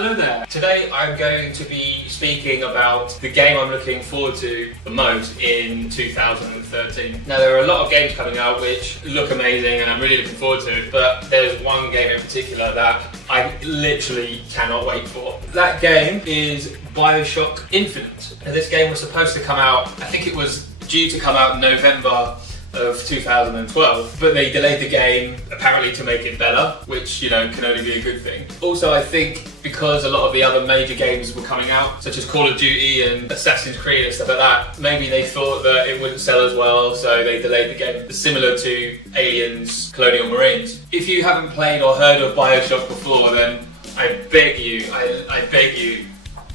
Hello there. Today I'm going to be speaking about the game I'm looking forward to the most in 2013. Now there are a lot of games coming out which look amazing and I'm really looking forward to, but there's one game in particular that I literally cannot wait for. That game is BioShock Infinite. Now this game was supposed to come out, I think it was due to come out in November of 2012, but they delayed the game apparently to make it better, which can only be a good thing. Also, I think because a lot of the other major games were coming out, such as Call of Duty and Assassin's Creed and stuff like that, maybe they thought that it wouldn't sell as well, so they delayed the game. Similar to Aliens, Colonial Marines. If you haven't played or heard of BioShock before, then I beg you,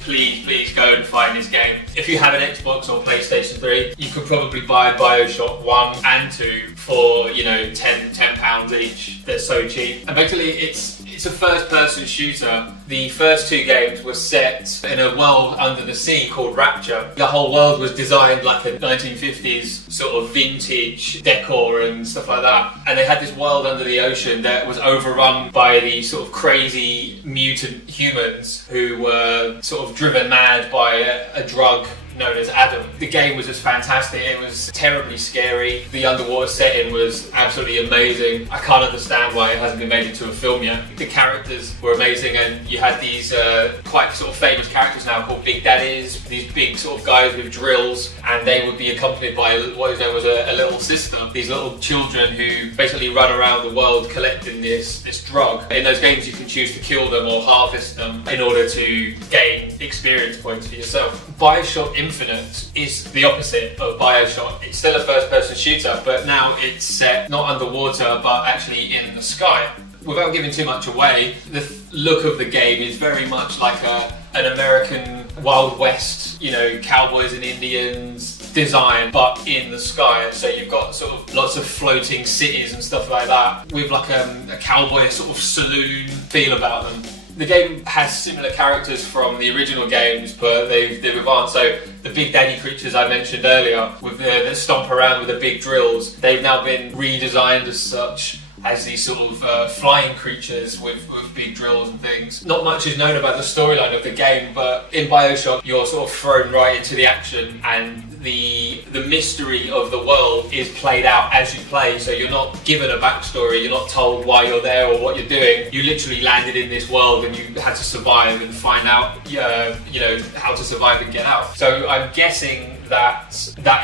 please go and find this game. If you have an Xbox or PlayStation 3, you could probably buy BioShock 1 and 2 for, £10 each. They're so cheap. And basically it's a first-person shooter. The first two games were set in a world under the sea called Rapture. The whole world was designed like a 1950s sort of vintage decor and stuff like that. And they had this world under the ocean that was overrun by these sort of crazy mutant humans who were sort of driven mad by a drug known as Adam. The game was just fantastic. It was terribly scary. The underwater setting was absolutely amazing. I can't understand why it hasn't been made into a film yet. The characters were amazing, and you had these quite sort of famous characters now called Big Daddies, these big sort of guys with drills, and they would be accompanied by what is known as a little sister. These little children who basically run around the world collecting this drug. In those games you can choose to kill them or harvest them in order to gain experience points for yourself. BioShock Infinite is the opposite of BioShock. It's still a first-person shooter, but now it's set not underwater, but actually in the sky. Without giving too much away, the look of the game is very much like an American Wild West, cowboys and Indians design, but in the sky. So you've got sort of lots of floating cities and stuff like that, with like a cowboy sort of saloon feel about them. The game has similar characters from the original games, but they've advanced. So the Big Daddy creatures I mentioned earlier, with the stomp around with the big drills, they've now been redesigned as such, as these sort of flying creatures with big drills and things. Not much is known about the storyline of the game, but in BioShock you're sort of thrown right into the action, and the mystery of the world is played out as you play, so you're not given a backstory, you're not told why you're there or what you're doing. You literally landed in this world and you had to survive and find out how to survive and get out. So I'm guessing that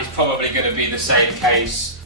is probably going to be the same case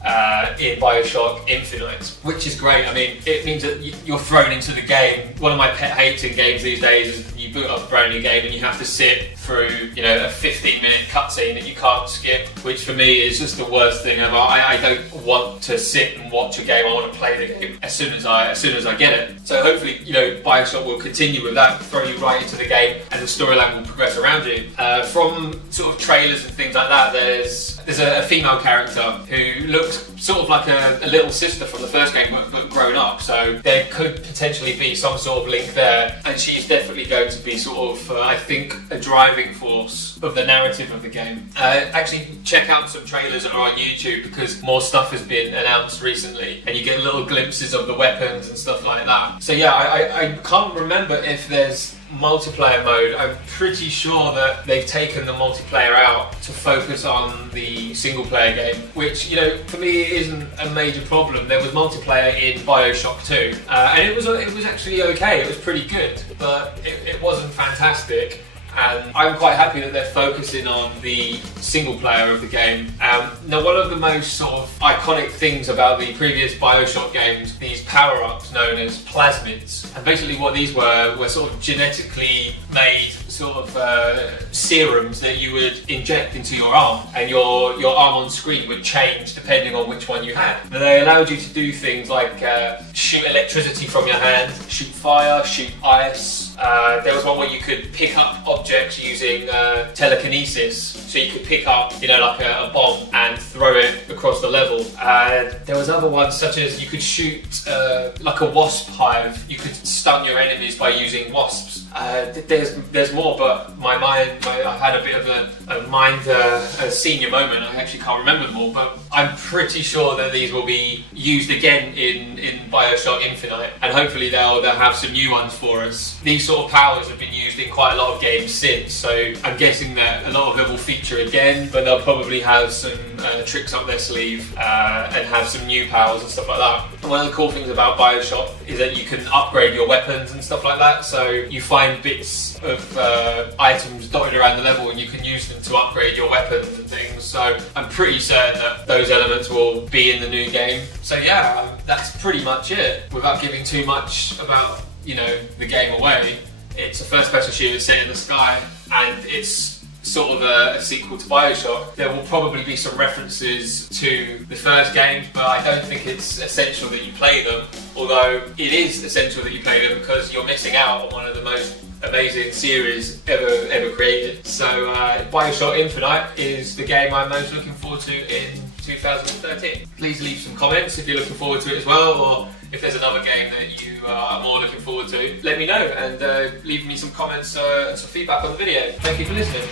in BioShock Infinite, which is great. I mean, it means that you're thrown into the game. One of my pet hates in games these days is you boot up a brand new game and you have to sit through, a 15-minute cutscene that you can't skip, which for me is just the worst thing ever. I don't want to sit and watch a game. I want to play the game as soon as I get it. So hopefully, BioShock will continue with that, throw you right into the game, and the storyline will progress around you. From sort of trailers and things like that, there's a female character who looks sort of like a little sister from the first game, but grown up, so there could potentially be some sort of link there, and she's definitely going to be sort of, I think, a driving force of the narrative of the game. Actually, check out some trailers that are on YouTube, because more stuff has been announced recently, and you get little glimpses of the weapons and stuff like that. So yeah, I can't remember if there's multiplayer mode. I'm pretty sure that they've taken the multiplayer out to focus on the single player game, which for me isn't a major problem. There was multiplayer in BioShock 2 and it was actually okay. It was pretty good, but it wasn't fantastic. And I'm quite happy that they're focusing on the single player of the game. Now, one of the most sort of iconic things about the previous BioShock games, these power-ups known as plasmids, and basically what these were sort of genetically made sort of serums that you would inject into your arm, and your arm on screen would change depending on which one you had. And they allowed you to do things like shoot electricity from your hand, shoot fire, shoot ice. There was one where you could pick up objects using telekinesis, so you could pick up, like a bomb and throw it across the level. There was other ones such as you could shoot like a wasp hive. You could stun your enemies by using wasps. There's more, but my mind, I've had a bit of a senior moment. I actually can't remember them all, but I'm pretty sure that these will be used again in BioShock Infinite, and hopefully they'll have some new ones for us. These sort of powers have been used in quite a lot of games since, so I'm guessing that a lot of them will feature again, but they'll probably have some tricks up their sleeve and have some new powers and stuff like that. And one of the cool things about BioShock is that you can upgrade your weapons and stuff like that, so you find bits of items dotted around the level and you can use them to upgrade your weapons and things, so I'm pretty certain that those elements will be in the new game. So yeah, that's pretty much it. Without giving too much about, the game away, it's a first-person shooter set in the sky, and it's sort of a sequel to BioShock. There will probably be some references to the first games, but I don't think it's essential that you play them, although it is essential that you play them because you're missing out on one of the most amazing series ever created. So BioShock Infinite is the game I'm most looking forward to in 2013. Please leave some comments if you're looking forward to it as well, or if there's another game that you are more looking forward to, let me know, and leave me some comments and some feedback on the video. Thank you for listening.